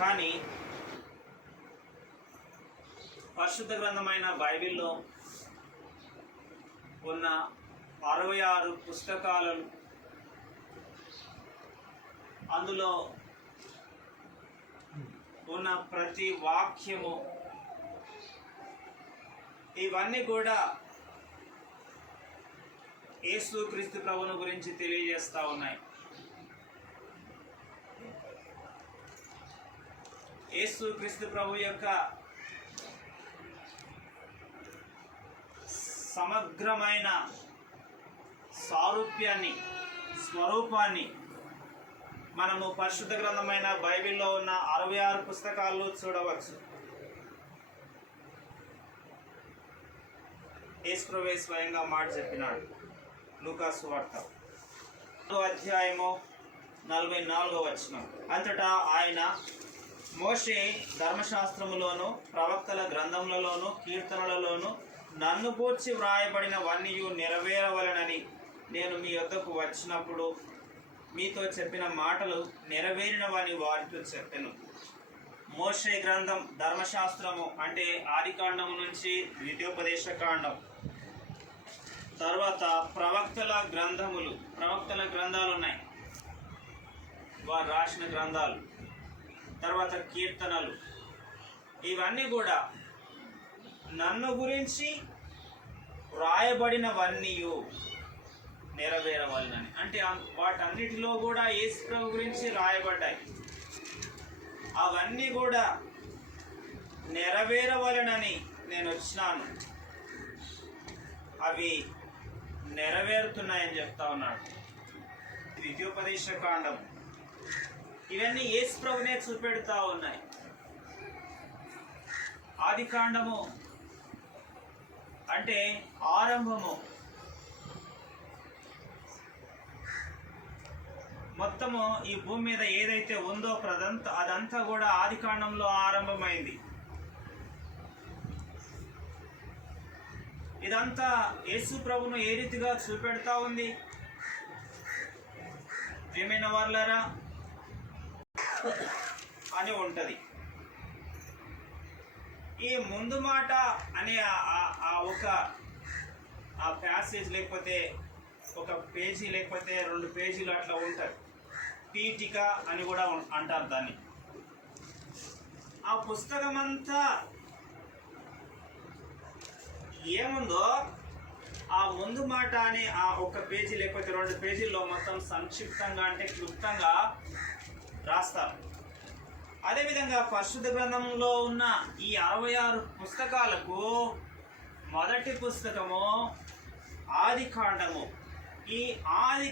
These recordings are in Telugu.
కానీ పరిశుద్ధ గ్రంథమైన బైబిల్లో ఉన్న 66 పుస్తకాలను, అందులో ఉన్న ప్రతి వాక్యము, ఇవన్నీ కూడా యేసుక్రీస్తు ప్రభువును గురించి తెలియజేస్తూ ఉన్నాయి. యేసుక్రీస్తు ప్రభు యొక్క సమగ్రమైన సారూప్యాన్ని, స్వరూపాన్ని మనము పరిశుద్ధ గ్రంథమైన బైబిల్లో ఉన్న 66 పుస్తకాల్లో చూడవచ్చు. యేసు ప్రభువే స్వయంగా మాట చెప్పినాడు. లూకా సువార్త 4:44. అంతటా ఆయన, మోషే ధర్మశాస్త్రములోను ప్రవక్తల గ్రంథములలోను కీర్తనలలోను నన్ను గూర్చి వ్రాయబడినవన్నీ నెరవేరవలెనని నేను మీ యొద్దకు వచ్చినప్పుడు మీతో చెప్పిన మాటలు నెరవేరినవని వారితో చెప్పెను. మోషే గ్రంథం, ధర్మశాస్త్రము అంటే ఆదికాండము నుంచి ద్వితీయోపదేశ కాండం, తర్వాత ప్రవక్తల గ్రంథములు, ప్రవక్తల గ్రంథాలు ఉన్నాయి, వారు రాసిన గ్రంథాలు, తర్వాత కీర్తనలు, ఇవన్నీ కూడా నన్ను గురించి వ్రాయబడినవన్నీ నెరవేరవాలని, అంటే వాటన్నిటిలో కూడా యేసు ప్రభు గురించి రాయబడ్డాయి. అవన్నీ కూడా నెరవేరవలనని నేను వచ్చినాను, అవి నెరవేరుతున్నాయని చెప్తా ఉన్నాడు. ద్వితీయోపదేశ కాండం, ఇవన్నీ యేసు ప్రభునే చూపెడుతూ ఉన్నాయి. ఆది కాండము అంటే ఆరంభము, మొత్తము ఈ భూమి మీద ఏదైతే ఉందో అదంతా కూడా ఆది కాండంలో ఆరంభమైంది. ఇదంతా యేసు ప్రభును ఏ రీతిగా చూపెడతా ఉంది? ప్రియమైన వాళ్ళారా అని ఉంటది. ఈ ముందు మాట అనే ఆ ప్యాసేజ్, లేకపోతే ఒక పేజీ, లేకపోతే 2 పేజీలు అట్లా ఉంటుంది. పీఠిక అని కూడా అంటారు దాన్ని. ఆ పుస్తకం అంతా ఏముందో ఆ ముందు మాట అనే ఆ ఒక పేజీ లేకపోతే 2 పేజీల్లో మొత్తం సంక్షిప్తంగా, అంటే క్లుప్తంగా రాస్తారు. అదేవిధంగా పరిశుద్ధ గ్రంథంలో ఉన్న ఈ 66 పుస్తకాలకు మొదటి పుస్తకము ఆది కాండము. ఈ ఆది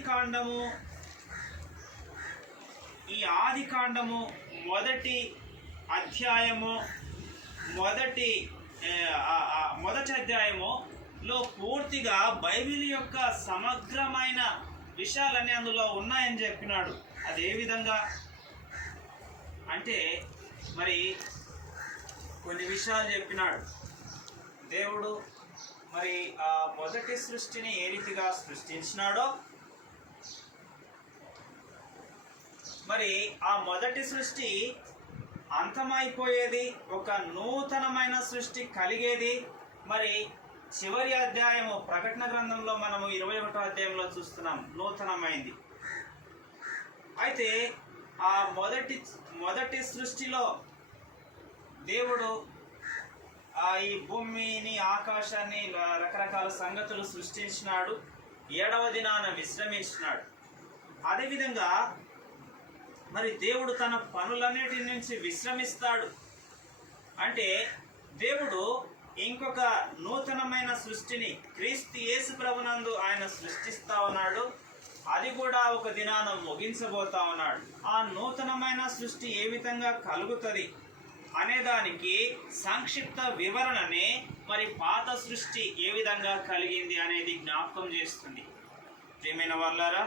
కాండము మొదటి అధ్యాయము, మొదటి అధ్యాయములో పూర్తిగా బైబిల్ యొక్క సమగ్రమైన విషయాలన్నీ అందులో ఉన్నాయని చెప్పినాడు. అదే విధంగా అంటే మరి కొన్ని విషయాలు చెప్పినాడు దేవుడు. మరి ఆ మొదటి సృష్టిని ఏ రీతిగా సృష్టించినాడో, మరి ఆ మొదటి సృష్టి అంతమైపోయేది, ఒక నూతనమైన సృష్టి కలిగేది. మరి చివరి అధ్యాయము ప్రకటన గ్రంథంలో మనము 21వ అధ్యాయంలో చూస్తున్నాం, నూతనమైంది. అయితే ఆ మొదటి సృష్టిలో దేవుడు ఈ భూమిని, ఆకాశాన్ని, రకరకాల సంగతులు సృష్టించినాడు. 7వ దినాన విశ్రమించినాడు. అదేవిధంగా మరి దేవుడు తన పనులన్నిటి నుంచి విశ్రమిస్తాడు. అంటే దేవుడు ఇంకొక నూతనమైన సృష్టిని క్రీస్తు యేసు ప్రభునందు ఆయన సృష్టిస్తా ఉన్నాడు. అది కూడా ఒక దినాన ముగించబోతా ఉన్నాడు. ఆ నూతనమైన సృష్టి ఏ విధంగా కలుగుతుంది అనేదానికి సంక్షిప్త వివరణనే మరి పాత సృష్టి ఏ విధంగా కలిగింది అనేది జ్ఞాపకం చేస్తుంది. ప్రియమైన వాళ్ళారా,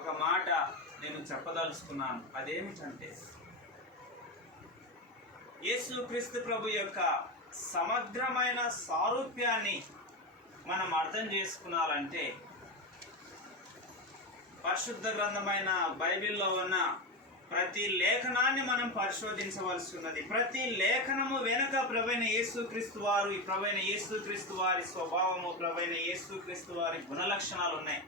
ఒక మాట నేను చెప్పదలుచుకున్నాను. అదేమిటంటే, యేసుక్రీస్తు ప్రభు యొక్క సమగ్రమైన సారూప్యాన్ని మనం అర్థం చేసుకున్నారంటే పరిశుద్ధ గ్రంథమైన బైబిల్లో ఉన్న ప్రతి లేఖనాన్ని మనం పరిశోధించవలసి ఉన్నది. ప్రతి లేఖనము వెనుక ప్రభువైన యేసుక్రీస్తు వారు, ప్రభువైన యేసుక్రీస్తు వారి స్వభావము, ప్రభువైన యేసుక్రీస్తు వారి గుణలక్షణాలు ఉన్నాయి.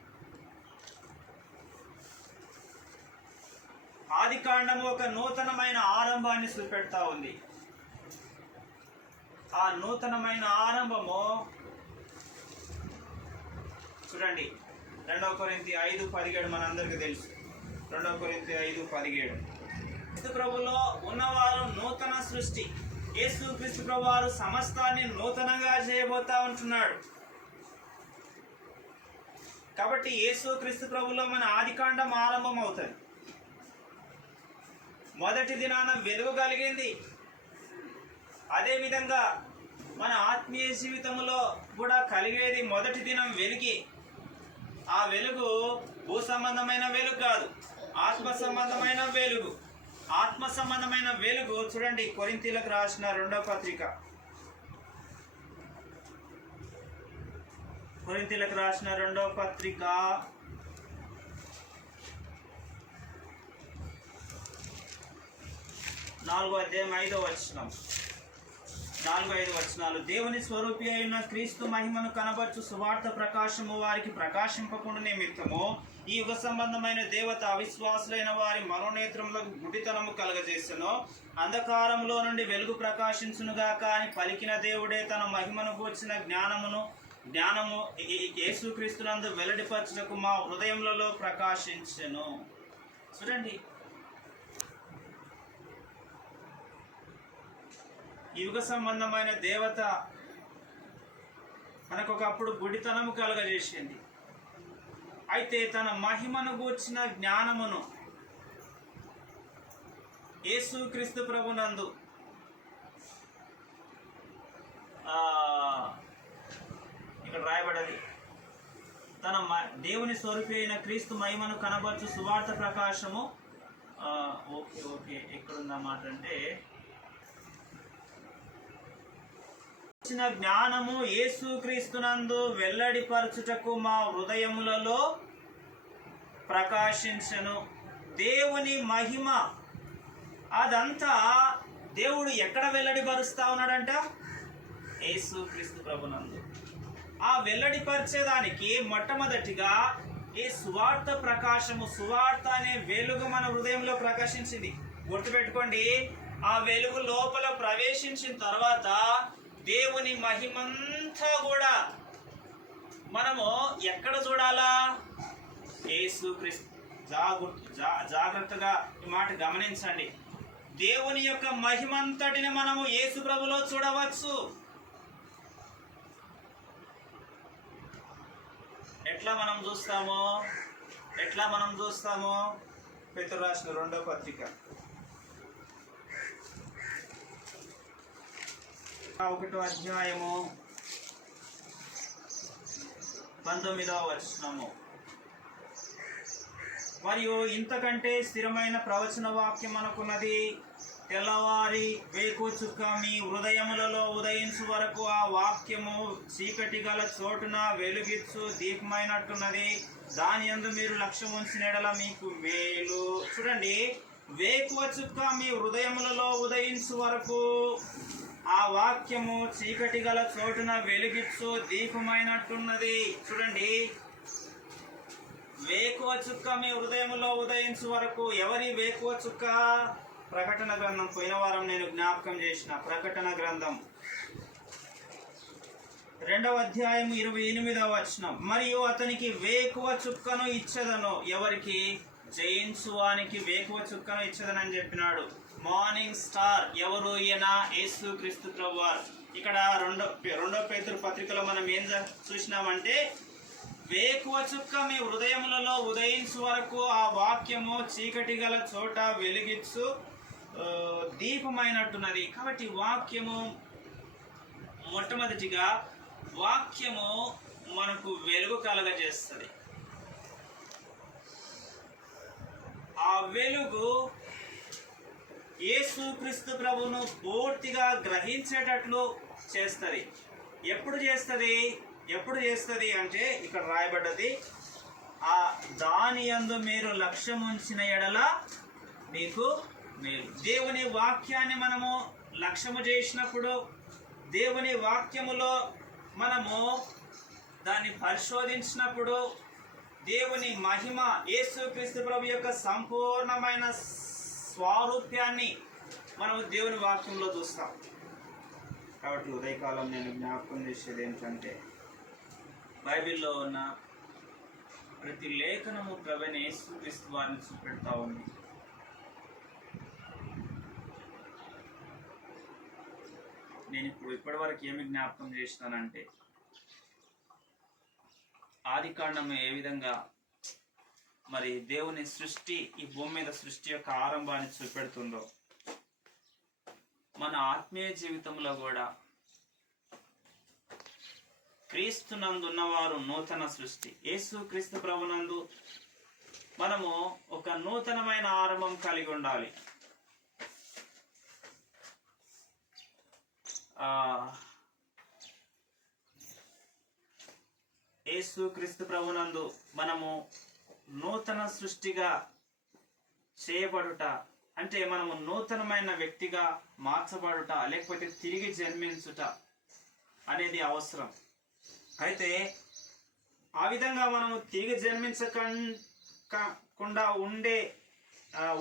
ఆదికాండము ఒక నూతనమైన ఆరంభాన్ని చూపెడతా ఉంది. ఆ నూతనమైన ఆరంభము చూడండి, 2 కొరింథీ 5:17 మనందరికీ తెలుసు. 2 కొరింథీ 5:17 క్రీస్తు ప్రభులో ఉన్నవారు నూతన సృష్టి. యేసుక్రీస్తు ప్రభు వారు సమస్తాన్ని నూతనంగా చేయబోతా ఉంటున్నాడు. కాబట్టి యేసుక్రీస్తు ప్రభులో మన ఆదికాండం ఆరంభం అవుతుంది. మొదటి దినాన వెలుగు కలిగింది. అదేవిధంగా మన ఆత్మీయ జీవితంలో కూడా కలిగేది మొదటి దినం వెలుగే. ఆ వెలుగు భూ సంబంధమైన వెలుగు కాదు, ఆత్మ సంబంధమైన వెలుగు. ఆత్మ సంబంధమైన వెలుగు చూడండి, కొరింథీలకు రాసిన 2వ పత్రిక, కొరింథీలకు రాసిన 2వ పత్రిక 4వ అధ్యాయం 5వ వచనం, 4-5 వచనాలు. దేవుని స్వరూపి అయిన క్రీస్తు మహిమను కనబర్చు సువార్త ప్రకాశము వారికి ప్రకాశింపకుండా నిమిత్తము ఈ యుగ సంబంధమైన దేవత అవిశ్వాసులైన వారి మనోనేత్రములకు గుడ్డితనము కలగజేసెను. అంధకారంలో నుండి వెలుగు ప్రకాశించునుగాక అని పలికిన దేవుడే తన మహిమను గూర్చిన జ్ఞానము యేసుక్రీస్తునందు వెల్లడిపరచుటకు మా హృదయములలో ప్రకాశించెను. చూడండి, యుగ సంబంధమైన దేవత మనకొకప్పుడు గుడితనము కలుగజేసింది. అయితే తన మహిమను గూర్చిన జ్ఞానమును యేసుక్రీస్తు ప్రభునందు ఇక్కడ రాయబడ్డది, తన దేవుని స్వరూపి అయిన క్రీస్తు మహిమను కనబర్చు సువార్త ప్రకాశము. ఓకే ఎక్కడుందన్నమాట అంటే, జ్ఞానము యేసుక్రీస్తునందు వెల్లడిపరచుటకు మా హృదయములలో ప్రకాశించెను. దేవుని మహిమ అదంతా దేవుడు ఎక్కడ వెల్లడిపరుస్తా ఉన్నాడంట? యేసుక్రీస్తు ప్రభునందు. ఆ వెల్లడిపరిచేదానికి మొట్టమొదటిగా ఈ సువార్త ప్రకాశము, సువార్త అనే వెలుగు మన హృదయంలో ప్రకాశించింది. గుర్తుపెట్టుకోండి, ఆ వెలుగు లోపల ప్రవేశించిన తర్వాత దేవుని మహిమంతా కూడా మనము ఎక్కడ చూడాలా? యేసుక్రీస్తు. జాగ్రత్తగా ఈ మాట గమనించండి. దేవుని యొక్క మహిమంతటిని మనము యేసు ప్రభులో చూడవచ్చు. ఎట్లా మనం చూస్తామో పేతురు రాసిన 2వ పత్రిక 1వ అధ్యాయము 19వ వచనము. మరియు ఇంతకంటే స్థిరమైన ప్రవచన వాక్యం అనుకున్నది, తెల్లవారి వేకు చుక్క మీ హృదయములలో ఉదయించు వరకు ఆ వాక్యము చీకటి గల చోటున వెలుగిచ్చు దీపమైనట్టున్నది. దాని యందు మీరు లక్ష్యం ఉంచిన ఎడల మీకు మేలు. చూడండి, వేకువ చుక్క మీ హృదయములలో ఉదయించు వరకు ఆ వాక్యము చీకటి గల చోటున వెలుగిచ్చు దీపమైనట్టున్నది. చూడండి, వేకువ చుక్క మీ హృదయములో ఉదయించు వరకు. ఎవరి వేకువ చుక్క? ప్రకటన గ్రంథం. పోయిన వారం నేను జ్ఞాపకం చేసిన ప్రకటన గ్రంథం 2వ అధ్యాయం 28వ వచనం. మరియు అతనికి వేకువ చుక్కను ఇచ్చదను. ఎవరికి? జయించువానికి వేకువ చుక్కను ఇచ్చదనని చెప్పినాడు. Morning star. ఎవరు? ఈయన యేసుక్రీస్తు ప్రభువారు. ఇక్కడ 2వ పేతురు పత్రికలో మనం ఏం చూసినామంటే, వేకువ చుక్క మీ హృదయములలో ఉదయించు వరకు ఆ వాక్యము చీకటి గల చోట వెలిగిచ్చు దీపమైనట్టున్నది. కాబట్టి వాక్యము, మొట్టమొదటిగా వాక్యము మనకు వెలుగు కలగజేస్తుంది. ఆ వెలుగు యేసుక్రీస్తు ప్రభువును పూర్తిగా గ్రహించేటట్లు చేస్తుంది. ఎప్పుడు చేస్తుంది అంటే ఇక్కడ రాయబడ్డది, ఆ దాని యందు మీరు లక్ష్యం ఉంచిన ఎడల మీకు మేలు. దేవుని వాక్యాన్ని మనము లక్ష్యము చేసినప్పుడు, దేవుని వాక్యములో మనము దాన్ని పరిశోధించినప్పుడు, దేవుని మహిమ, యేసుక్రీస్తు ప్రభు యొక్క సంపూర్ణమైన స్వారూప్యాన్ని మనము దేవుని వాక్యంలో చూస్తాం. కాబట్టి ఉదయకాలం నేను జ్ఞాపకం చేసేది ఏంటంటే, బైబిల్లో ఉన్న ప్రతి లేఖనము ప్రభువైన యేసుక్రీస్తు వారిని చూపెడతా ఉంది. నేను ఇప్పటి వరకు ఏమి జ్ఞాపకం చేసినానంటే, ఆదికాండం ఏ విధంగా మరి దేవుని సృష్టి, ఈ భూమి మీద సృష్టి యొక్క ఆరంభాన్ని చూపెడుతుందో, మన ఆత్మీయ జీవితంలో కూడా క్రీస్తునందు ఉన్నవారు నూతన సృష్టి. యేసు క్రీస్తు ప్రభునందు మనము ఒక నూతనమైన ఆరంభం కలిగి ఉండాలి. యేసు క్రీస్తు ప్రభునందు మనము నూతన సృష్టిగా చేయబడుట అంటే మనము నూతనమైన వ్యక్తిగా మార్చబడుట, లేకపోతే తిరిగి జన్మించుట అనేది అవసరం. అయితే ఆ విధంగా మనము తిరిగి జన్మించకుండా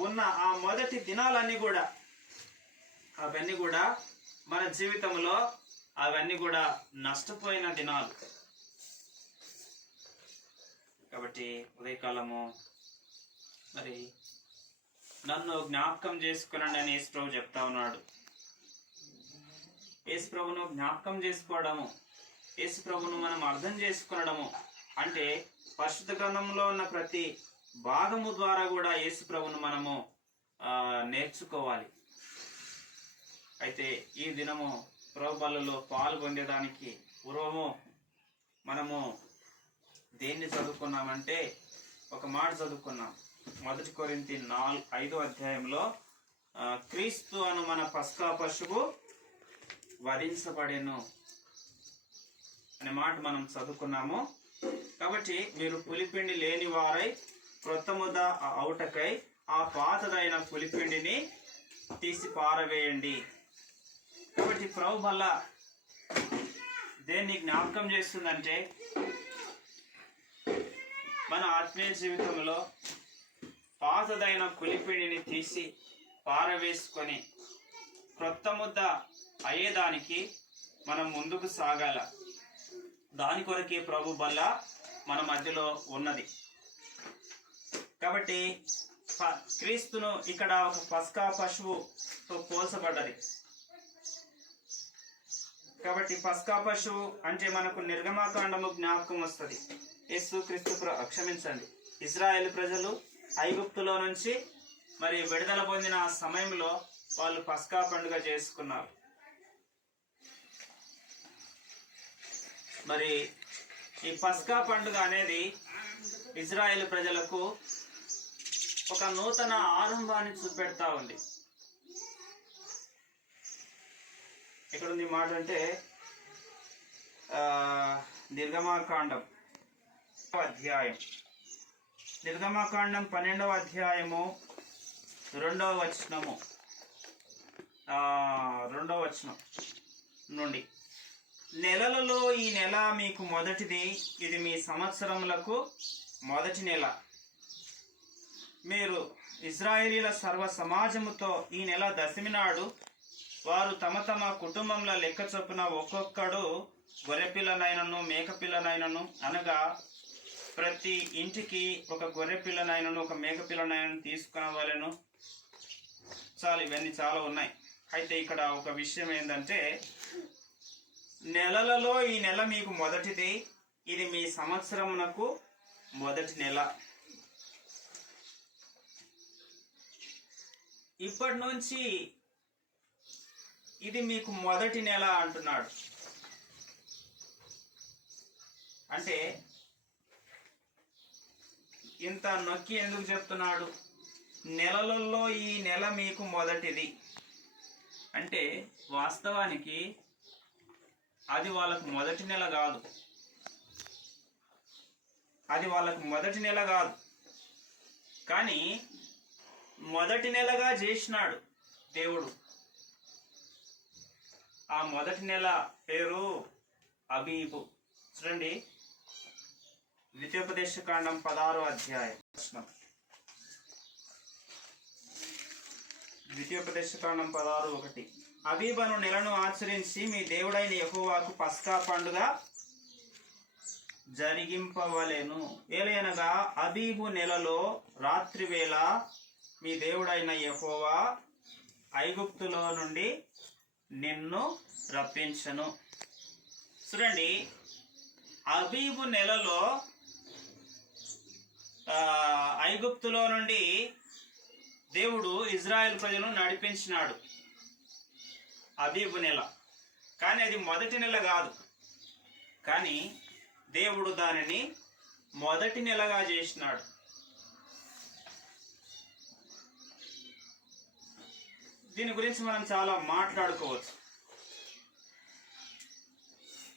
ఉన్న ఆ మొదటి దినాలన్నీ కూడా, అవన్నీ కూడా మన జీవితంలో అవన్నీ కూడా నష్టపోయిన దినాలు. కాబట్టి ఉదయకాలము మరి నన్ను జ్ఞాపకం చేసుకునండి అని యేసు ప్రభు చెప్తా ఉన్నాడు. యేసు ప్రభును జ్ఞాపకం చేసుకోవడము, యేసు ప్రభును మనం అర్థం చేసుకునడము అంటే పరిశుద్ధ గ్రంథంలో ఉన్న ప్రతి భాగము ద్వారా కూడా యేసు ప్రభును మనము నేర్చుకోవాలి. అయితే ఈ దినము ప్రభు బలులో పాల్గొనేదానికి పూర్వము మనము దేన్ని చదువుకున్నామంటే, ఒక మాట చదువుకున్నాం. 1 కొరింథీ 5వ అధ్యాయంలో క్రీస్తు అను మన పస్కా పశువు వధించబడెను అనే మాట మనం చదువుకున్నాము. కాబట్టి మీరు పులిపిండి లేని వారై క్రొత్త ముద్ద అవుటకై ఆ పాతదైన పులిపిండిని తీసి పారవేయండి. కాబట్టి ప్రభు వల్ల దేన్ని జ్ఞాపకం చేస్తుందంటే, మన ఆత్మీయ జీవితంలో పాతదైన పులిపిండిని తీసి పారవేసుకొని క్రొత్త ముద్ద అయ్యేదానికి మనం ముందుకు సాగాల. దాని కొరకే ప్రభు బల్ల మన మధ్యలో ఉన్నది. కాబట్టి క్రీస్తును ఇక్కడ ఒక పస్కా పశువుతో పోల్చబడ్డది. కాబట్టి పస్కా పశువు అంటే మనకు నిర్గమాకాండము జ్ఞాపకం వస్తుంది. యేసుక్రీస్తు క్షమించండి, ఇజ్రాయేల్ ప్రజలు ఐగుప్తులో నుంచి మరి విడుదల పొందిన సమయంలో వాళ్ళు పస్కా పండుగ చేసుకున్నారు. మరి ఈ పస్కా పండుగ అనేది ఇజ్రాయేల్ ప్రజలకు ఒక నూతన ఆరంభాన్ని చూపెడతా ఉంది. ఎక్కడుంది మాట అంటే నిర్గమాకాండం అధ్యాయం, నిర్గమాకాండం 12వ అధ్యాయము 2వ వచనము 2వ వచనం నుండి, నెలలలో ఈ నెల మీకు మొదటిది, ఇది మీ సంవత్సరములకు మొదటి నెల. మీరు ఇజ్రాయేలీల సర్వ సమాజముతో ఈ నెల దశమి నాడు వారు తమ తమ కుటుంబంలో లెక్క చొప్పున ఒక్కొక్కడు గొర్రెపిల్లనైనను మేకపిల్లనైనను, అనగా ప్రతి ఇంటికి ఒక గొర్రెపిల్లనైనను ఒక మేకపిల్లనైనను తీసుకునవలెను. ఇవన్నీ చాలా ఉన్నాయి. అయితే ఇక్కడ ఒక విషయం ఏంటంటే, నెలలలో ఈ నెల మీకు మొదటిది, ఇది మీ సంవత్సరమునకు మొదటి నెల. ఇప్పటి నుంచి ఇది మీకు మొదటి నెల అంటున్నాడు. అంటే ఇంత నొక్కి ఎందుకు చెప్తున్నాడు? నెలలలో ఈ నెల మీకు మొదటిది అంటే వాస్తవానికి అది వాళ్ళకు మొదటి నెల కాదు, అది వాళ్ళకు మొదటి నెల కాదు, కానీ మొదటి నెలగా చేసినాడు దేవుడు. ఆ మొదటి నెల పేరు అబీబు. చూడండి, ద్వితీయోపదేశకాండం 16వ అధ్యాయం. ద్వితీయోపదేశకాండం 16:1. అబీబను నెలను ఆచరించి మీ దేవుడైన యెహోవాకు పస్కా పండుగ జరిగింపవలెను. ఏలయనగా అబీబు నెలలో రాత్రి వేళ మీ దేవుడైన యెహోవా ఐగుప్తులో నుండి నిన్ను రప్పించను. చూడండి, అబీబు నెలలో ఐగుప్తులో నుండి దేవుడు ఇజ్రాయెల్ ప్రజలను నడిపించినాడు. అబీబు నెల, కానీ అది మొదటి నెల కాదు, కానీ దేవుడు దానిని మొదటి నెలగా చేసినాడు. దీని గురించి మనం చాలా మాట్లాడుకోవచ్చు,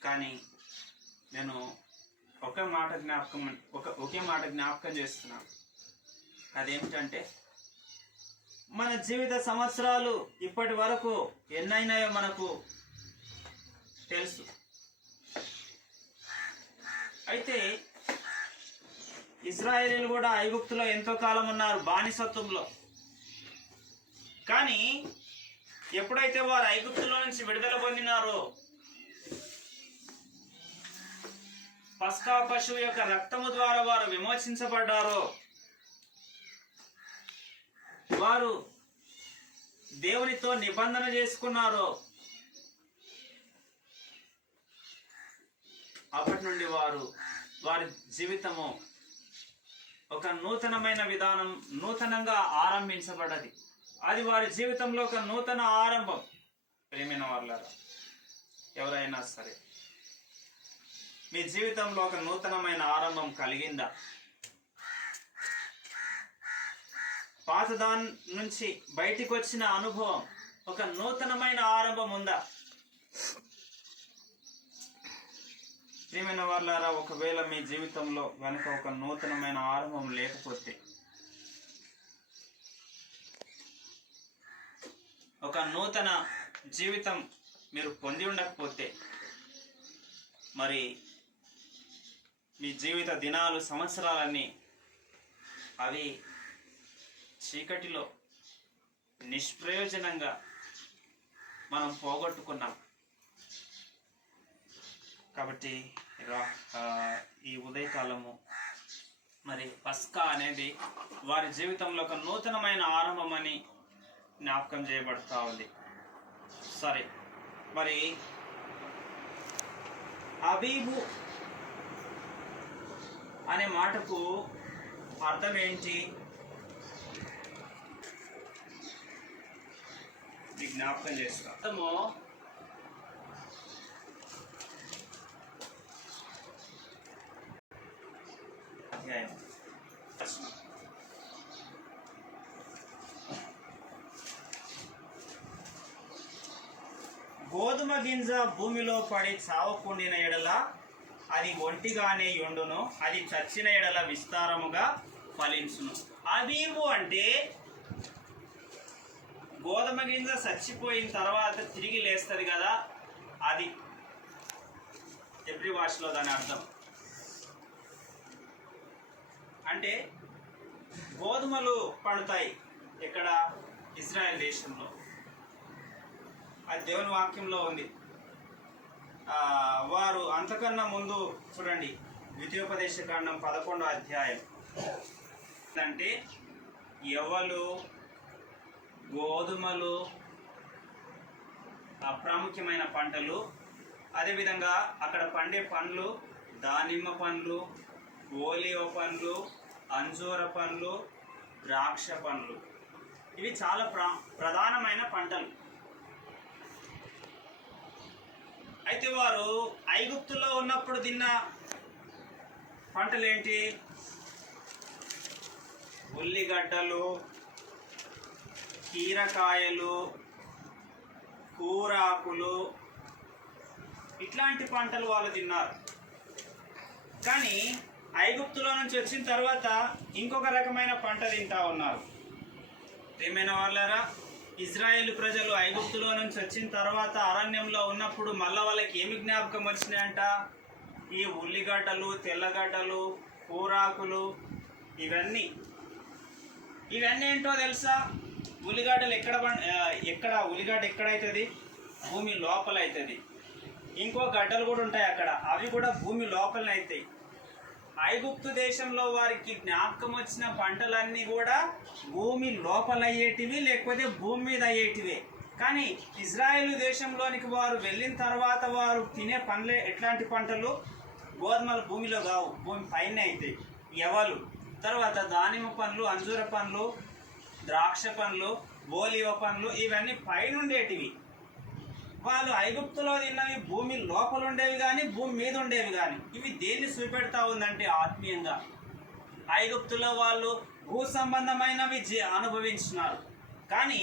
కానీ నేను ఒకే మాట జ్ఞాపకం చేస్తున్నాను. అదేమిటంటే, మన జీవిత సంవత్సరాలు ఇప్పటి వరకు ఎన్నైనాయో మనకు తెలుసు. అయితే ఇశ్రాయేలీలు కూడా ఐగుప్తులో ఎంతో కాలం ఉన్నారు, బానిసత్వంలో. కానీ ఎప్పుడైతే వారు ఐగుప్తులో నుంచి విడుదల పొందినారో, పస్కా పశువు యొక్క రక్తము ద్వారా వారు విమోచించబడ్డారో, వారు దేవునితో నిబంధన చేసుకున్నారో, అప్పటి నుండి వారి జీవితము ఒక నూతనమైన విధానం, నూతనంగా ఆరంభించబడ్డది. అది వారి జీవితంలో ఒక నూతన ఆరంభం. ప్రియమైన వాళ్ళారా, ఎవరైనా సరే మీ జీవితంలో ఒక నూతనమైన ఆరంభం కలిగిందా? పాతదాని నుంచి బయటికి వచ్చిన అనుభవం, ఒక నూతనమైన ఆరంభం ఉందా? ప్రియమైన వాళ్ళారా, ఒకవేళ మీ జీవితంలో వెనుక ఒక నూతనమైన ఆరంభం లేకపోతే, ఒక నూతన జీవితం మీరు పొంది ఉండకపోతే, మరి మీ జీవిత దినాలు, సంవత్సరాలన్నీ అవి చీకటిలో నిష్ప్రయోజనంగా మనం పోగొట్టుకున్నాం. కాబట్టి ఈ ఉదయకాలము మరి పస్కా అనేది వారి జీవితంలో ఒక నూతనమైన ఆరంభం అని జ్ఞాపకం చేయబడుతూ ఉంది. సరే, మరి అబీబు అనే మాటకు అర్థం ఏంటి? జ్ఞాపకం చేస్తా. అర్థము గోధుమ గింజ భూమిలో పడి చావకుండిన ఎడల అది ఒంటిగానే ఉండును, అది చచ్చిన ఎడల విస్తారముగా ఫలించును. అబీబు అంటే గోధుమ గింజ చచ్చిపోయిన తర్వాత తిరిగి లేస్తుంది కదా, అది ఎబ్రి భాషలో దాని అర్థం. అంటే గోధుమలు పడతాయి ఎక్కడ? ఇజ్రాయెల్ దేశంలో. అది దేవుని వాక్యంలో ఉంది. వారు అంతకన్నా ముందు చూడండి, ద్వితీయోపదేశకాండం 11వ అధ్యాయం. అంటే ఎవలు, గోధుమలు, ప్రాముఖ్యమైన పంటలు, అదేవిధంగా అక్కడ పండే పండ్లు, దానిమ్మ పండ్లు, ఓలివ పండ్లు, అంజూర పండ్లు, ద్రాక్ష పండ్లు, ఇవి చాలా ప్రధానమైన పంటలు. అయితే వారు ఐగుప్తులో ఉన్నప్పుడు తిన్న పంటలు ఏంటి? ఉల్లిగడ్డలు, కీరకాయలు, కూరాకులు, ఇట్లాంటి పంటలు వాళ్ళు తిన్నారు. కానీ ఐగుప్తులో నుంచి వచ్చిన తర్వాత ఇంకొక రకమైన పంట తింటా ఉన్నారు. ప్రియమైన వాళ్ళారా, ఇజ్రాయేల్ ప్రజలు ఐగుప్తులో నుంచి వచ్చిన తర్వాత అరణ్యంలో ఉన్నప్పుడు మళ్ళా వాళ్ళకి ఏమి జ్ఞాపకం వచ్చినాయంట? ఈ ఉల్లిగడ్డలు, తెల్లగడ్డలు, కూరాకులు, ఇవన్నీ ఏంటో తెలుసా? ఉల్లిగడ్డలు ఎక్కడ ఉల్లిగడ్డ ఎక్కడైతుంది? భూమి లోపల అవుతుంది. ఇంకో గడ్డలు కూడా ఉంటాయి అక్కడ, అవి కూడా భూమి లోపలనే అవుతాయి. ఐగుప్తు దేశంలో వారికి జ్ఞాపకం వచ్చిన పంటలన్నీ కూడా భూమి లోపల అయ్యేటివి, లేకపోతే భూమి మీద అయ్యేటివే. కానీ ఇజ్రాయేల్ దేశంలోనికి వారు వెళ్ళిన తర్వాత వారు తినే పండ్లే ఎట్లాంటి పంటలు? గోధుమలు భూమిలో కావు, భూమి పైన అవుతాయి. ఎవలు, తర్వాత దానిమ్మ పండ్లు, అంజూర పండ్లు, ద్రాక్ష పండ్లు, బోలివ పండ్లు, ఇవన్నీ పైన ఉండేటివి. వాళ్ళు ఐగుప్తులో తిన్నవి భూమి లోపల ఉండేవి కానీ భూమి మీద ఉండేవి కానీ. ఇవి దేన్ని చూపెడతా ఉందంటే ఆత్మీయంగా ఐగుప్తులో వాళ్ళు భూ సంబంధమైనవి అనుభవించినారు. కానీ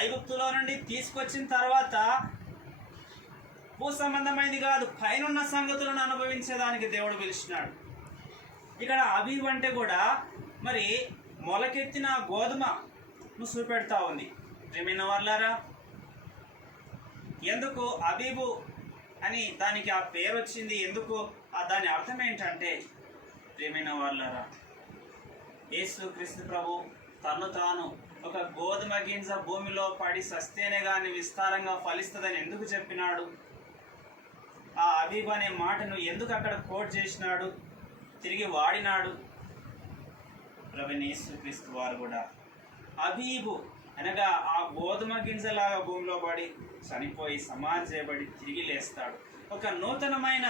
ఐగుప్తులో నుండి తీసుకొచ్చిన తర్వాత భూ సంబంధమైనది కాదు, పైనున్న సంగతులను అనుభవించేదానికి దేవుడు పిలిచినాడు. ఇక్కడ అబీబ్ అంటే కూడా మరి మొలకెత్తిన గోధుమను చూపెడతా ఉంది. ప్రియమైన వాళ్ళారా, ఎందుకు అబీబు అని దానికి ఆ పేరు వచ్చింది? ఎందుకు? దాని అర్థం ఏంటంటే, ప్రియమైన వాళ్ళారా, యేసు క్రీస్తు ప్రభు తను తాను ఒక గోధుమ గింజ భూమిలో పడి సస్తేనే కానీ విస్తారంగా ఫలిస్తుందని ఎందుకు చెప్పినాడు? ఆ అబీబ్ అనే మాటను ఎందుకు అక్కడ కోట్ చేసినాడు, తిరిగి వాడినాడు? ప్రభువైన యేసు క్రీస్తు వారు కూడా అబీబు అనగా ఆ గోధుమ గింజలాగా భూమిలో పడి చనిపోయి సమాధి చేయబడి తిరిగి లేస్తాడు. ఒక నూతనమైన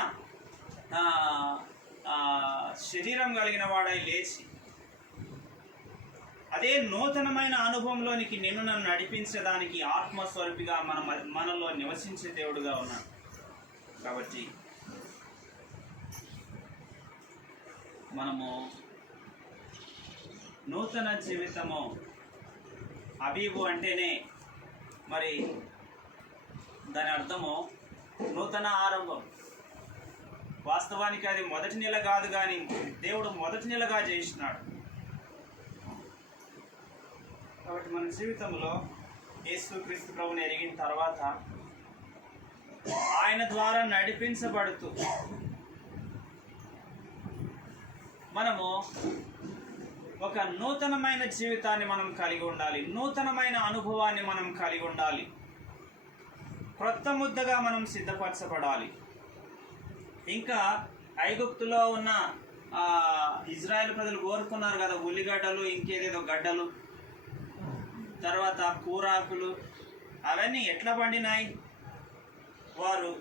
శరీరం కలిగిన వాడై లేచి అదే నూతనమైన అనుభవంలోనికి నిన్ను నన్ను నడిపించడానికి ఆత్మస్వరూపిగా మనలో నివసించే దేవుడుగా ఉన్నాడు. కాబట్టి మనము నూతన జీవితము, అబీబు అంటేనే మరి దాని అర్థము నూతన ఆరంభం. వాస్తవానికి అది మొదటి నెల కాదు, కానీ దేవుడు మొదటి నెలగా చేసినాడు. కాబట్టి మన జీవితంలో యేసుక్రీస్తు ప్రభువుని ఎరిగిన తర్వాత ఆయన ద్వారా నడిపించబడుతూ మనము ఒక నూతనమైన జీవితాన్ని మనం కలిగి ఉండాలి, నూతనమైన అనుభవాన్ని మనం కలిగి ఉండాలి, క్రొత్త ముద్దగా మనం సిద్ధపరచబడాలి. ఇంకా ఐగుప్తులో ఉన్న ఇజ్రాయెల్ ప్రజలు కోరుకున్నారు కదా ఉల్లిగడ్డలు, ఇంకేదేదో గడ్డలు, తర్వాత కూరాకులు, అవన్నీ ఎట్లా పండినాయి? వారు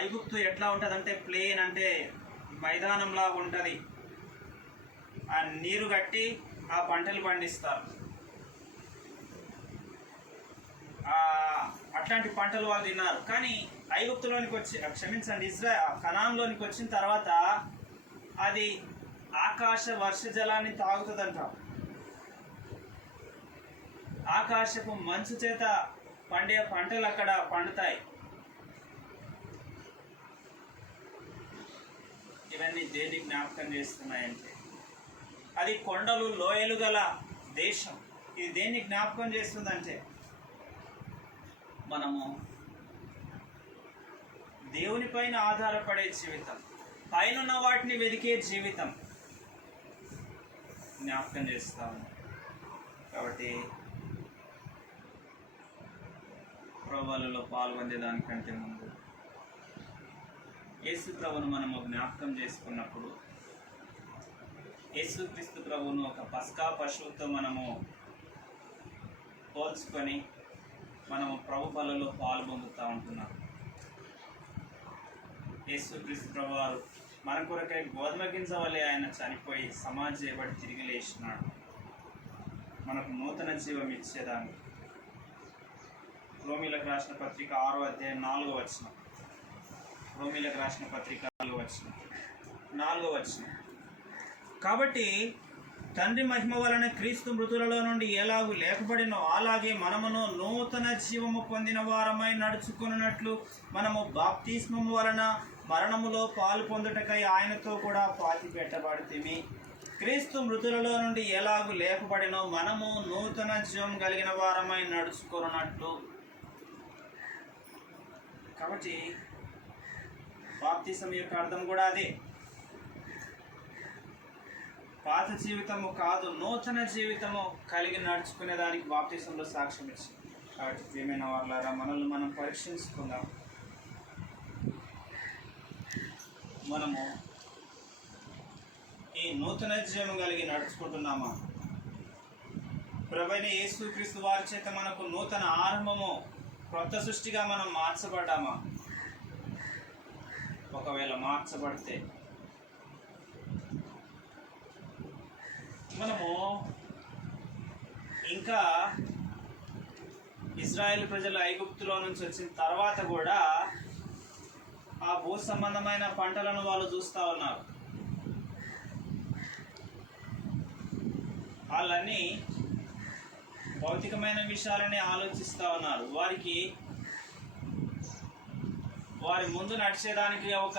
ఐగుప్తు ఎట్లా ఉంటుందంటే ప్లేన్, అంటే మైదానంలాగా ఉంటుంది. ఆ నీరు కట్టి ఆ పంటలు పండిస్తారు. అట్లాంటి పంటలు వాళ్ళు తిన్నారు. కానీ ఐగుప్తులోనికి వచ్చి కనాన్లోనికి వచ్చిన తర్వాత అది ఆకాశ వర్ష జలాన్ని తాగుతుందంట. ఆకాశపు మంచు చేత పండే పంటలు అక్కడ పండుతాయి. ఇవన్నీ దేన్ని జ్ఞాపకం చేస్తున్నాయంటే అది కొండలు లోయలు గల దేశం. ఇది దేన్ని జ్ఞాపకం చేస్తుందంటే మనము దేవుని పైన ఆధారపడే జీవితం, పైనున్న వాటిని వెతికే జీవితం జ్ఞాపకం చేస్తాము. కాబట్టి ప్రభువులలో పాల్గొనేదానికంటే ముందు యేసు ప్రభువును మనము జ్ఞాపకం చేసుకున్నప్పుడు యేసుక్రీస్తు ప్రభువును ఒక పస్కా పశువుతో మనము పోల్చుకొని మనము ప్రభు బలలో పాల్పొందుతూ ఉంటున్నాం. యేసుక్రీస్తు ప్రభువారు మన కొరకై గోధుమ గింజ వలె ఆయన చనిపోయి సమాధి చేయబడి తిరిగి లేచినాడు, మనకు నూతన జీవం ఇచ్చేదాన్ని. రోమీలకు రాసిన పత్రిక 6వ అధ్యాయం 4వ వచనం. రోమీలకు రాసిన పత్రిక 4వ వచనం. కాబట్టి తండ్రి మహిమ వలన క్రీస్తు మృతులలో నుండి ఎలాగూ లేకబడినో అలాగే మనమును నూతన జీవము పొందిన వారమై నడుచుకున్నట్లు మనము బాప్తిస్మము వలన మరణములో పాలు పొందుటకై ఆయనతో కూడా పాతి పెట్టబడితిమి. క్రీస్తు మృతులలో నుండి ఎలాగూ లేపబడినో మనము నూతన జీవం కలిగిన వారమై నడుచుకున్నట్టు. కాబట్టి బాప్తిసం యొక్క అర్థం కూడా అదే. పాత జీవితము కాదు, నూతన జీవితము కలిగి నడుచుకునే దానికి బాప్తిసంలో సాక్ష్యం ఇచ్చింది. కాబట్టి ప్రియమైన వాళ్ళారా, మనల్ని మనం పరీక్షించుకుందాం. మనము ఈ నూతన జీవం కలిగి నడుచుకుంటున్నామా? ప్రభువైన యేసుక్రీస్తు వారి చేత మనకు నూతన ఆరంభము, కొత్త సృష్టిగా మనం మార్చబడ్డామా? ఒకవేళ మార్చబడితే మనము ఇంకా ఇజ్రాయెల్ ప్రజలు ఐగుప్తులో నుంచి వచ్చిన తర్వాత కూడా ఆ భూ సంబంధమైన పంటలను వాళ్ళు చూస్తూ ఉన్నారు. వాళ్ళన్నీ భౌతికమైన విషయాలని ఆలోచిస్తూ ఉన్నారు. వారి ముందు నడిచేదానికి ఒక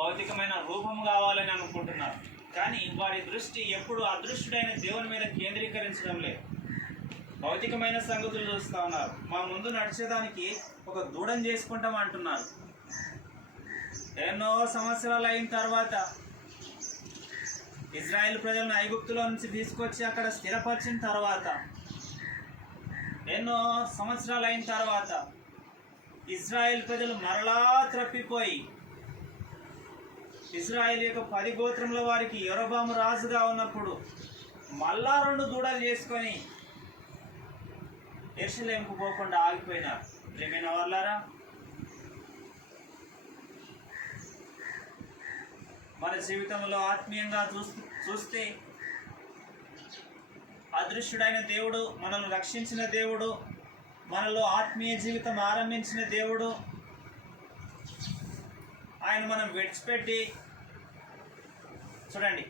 భౌతికమైన రూపం కావాలని అనుకుంటున్నారు. కానీ వారి దృష్టి ఎప్పుడు అదృష్టుడైన దేవుని మీద కేంద్రీకరించడం లేదు. భౌతికమైన సంగతులు చూస్తూ ఉన్నారు. మా ముందు నడిచేదానికి ఒక దూడం చేసుకుంటాం అంటున్నారు. ఎన్నో సంవత్సరాలు అయిన తర్వాత ఇజ్రాయెల్ ప్రజలను ఐగుప్తులో నుంచి తీసుకొచ్చి అక్కడ స్థిరపరిచిన తర్వాత, ఎన్నో సంవత్సరాలు అయిన తర్వాత ఇజ్రాయెల్ ప్రజలు మరలా త్రప్పిపోయి, ఇజ్రాయెల్ యొక్క 10 గోత్రముల వారికి యెరోబాము రాజుగా ఉన్నప్పుడు మళ్ళా 2 దూడలు చేసుకొని యెరూషలేముకు పోకుండా ఆగిపోయినారు. ప్రియమైన వాళ్ళారా, మన జీవితంలో ఆత్మీయంగా చూస్తే అదృశ్యుడైన దేవుడు, మనల్ని రక్షించిన దేవుడు, మనలో ఆత్మీయ జీవితం ఆరంభించిన దేవుడు, ఆయన మనం విడిచిపెట్టి, చూడండి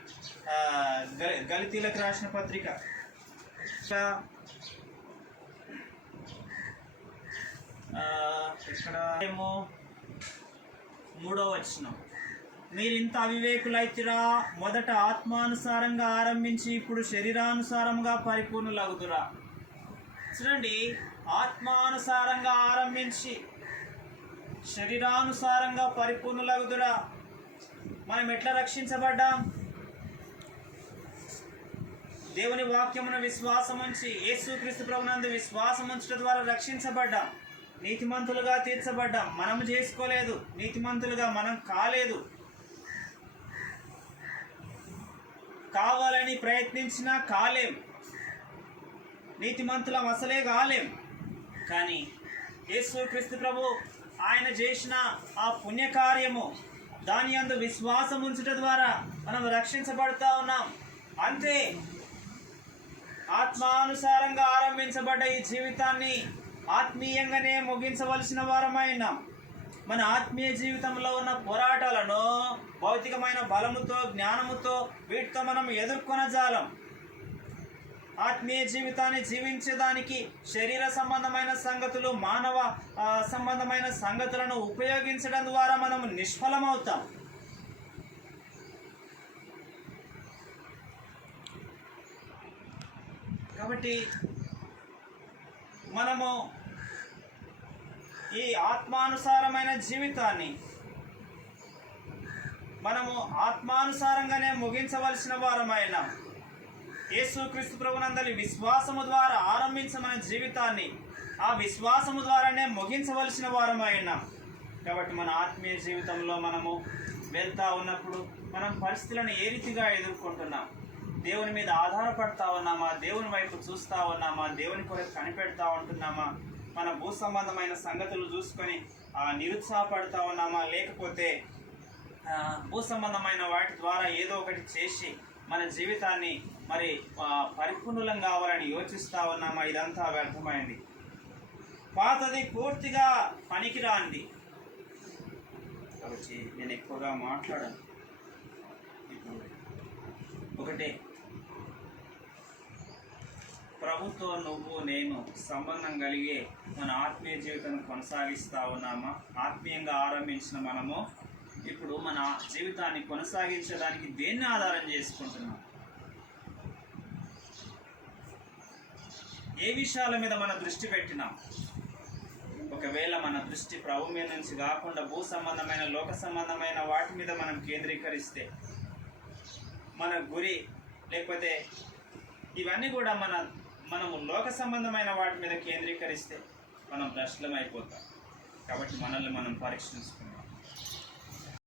గలతీలకు రాసిన పత్రిక ఇక్కడ 3వ వచనం, మీరింత అవివేకులైతిరా, మొదట ఆత్మానుసారంగా ఆరంభించి ఇప్పుడు శరీరానుసారంగా పరిపూర్ణులగుదురా. చూడండి, ఆత్మానుసారంగా ఆరంభించి శరీరానుసారంగా పరిపూర్ణులగుదురా. మనం ఎట్లా రక్షించబడ్డాం? దేవుని వాక్యమును విశ్వాసం ఉంచి, యేసుక్రీస్తు ప్రభునందు విశ్వాసం ఉంచడం ద్వారా రక్షించబడ్డాం. నీతిమంతులుగా తీర్చబడ్డాం. మనం చేసుకోలేదు, నీతిమంతులుగా మనం కాలేదు. కావాలని ప్రయత్నించినా కాలేం, నీతిమంతులం అసలే కాలేం. కానీ యేసుక్రీస్తు ప్రభు ఆయన చేసిన ఆ పుణ్యకార్యము, దాని యందు విశ్వాసం ఉంచడం ద్వారా మనం రక్షించబడుతూ ఉన్నాం. అంతే. ఆత్మానుసారంగా ఆరంభించబడ్డ ఈ జీవితాన్ని ఆత్మీయంగానే ముగించవలసిన వారమైనాం. మన ఆత్మీయ జీవితంలో ఉన్న పోరాటాలను భౌతికమైన బలముతో, జ్ఞానముతో, వీటితో మనం ఎదుర్కొనజాలం. ఆత్మీయ జీవితాన్ని జీవించేదానికి శరీర సంబంధమైన సంగతులు, మానవ సంబంధమైన సంగతులను ఉపయోగించడం ద్వారా మనం నిష్ఫలమవుతాం. కాబట్టి మనము ఈ ఆత్మానుసారమైన జీవితాన్ని మనము ఆత్మానుసారంగానే ముగించవలసిన వారమైనా, యేసుక్రీస్తు ప్రభునందలి విశ్వాసము ద్వారా ఆరంభించిన మన జీవితాన్ని ఆ విశ్వాసము ద్వారానే ముగించవలసిన వారమైనా. కాబట్టి మన ఆత్మీయ జీవితంలో మనము వెళ్తూ ఉన్నప్పుడు మనం పరిస్థితులను ఏ రీతిగా ఎదుర్కొంటున్నాం? దేవుని మీద ఆధారపడతా ఉన్నామా? దేవుని వైపు చూస్తూ ఉన్నామా? దేవుని కొరకు కనిపెడతా ఉంటున్నామా? మన భూ సంబంధమైన సంగతులు చూసుకొని నిరుత్సాహపడతా ఉన్నామా? లేకపోతే భూ సంబంధమైన వాటి ద్వారా ఏదో ఒకటి చేసి మన జీవితాన్ని మరి పరిపూర్ణులం కావాలని యోచిస్తూ ఉన్నామా? ఇదంతా వ్యర్థమైంది. పాతది పూర్తిగా పనికిరాంది. కాబట్టి నేను ఎక్కువగా మాట్లాడను. ఇప్పుడు ఒకటే, ప్రభుతో నువ్వు నేను సంబంధం కలిగే మన ఆత్మీయ జీవితాన్ని కొనసాగిస్తూ ఉన్నామా? ఆత్మీయంగా ఆరంభించిన మనము ఇప్పుడు మన జీవితాన్ని కొనసాగించడానికి దేన్ని ఆధారం చేసుకుంటున్నాం? ఏ విషయాల మీద మన దృష్టి పెట్టినాం? ఒకవేళ మన దృష్టి ప్రభు మీద నుంచి కాకుండా భూ సంబంధమైన లోక సంబంధమైన వాటి మీద మనం కేంద్రీకరిస్తే, మన గురి లేకపోతే ఇవన్నీ కూడా మనము లోక సంబంధమైన వాటి మీద కేంద్రీకరిస్తే మనం భ్రష్టులం అయిపోతాం. కాబట్టి మనల్ని మనం పరీక్షించుకుందాం.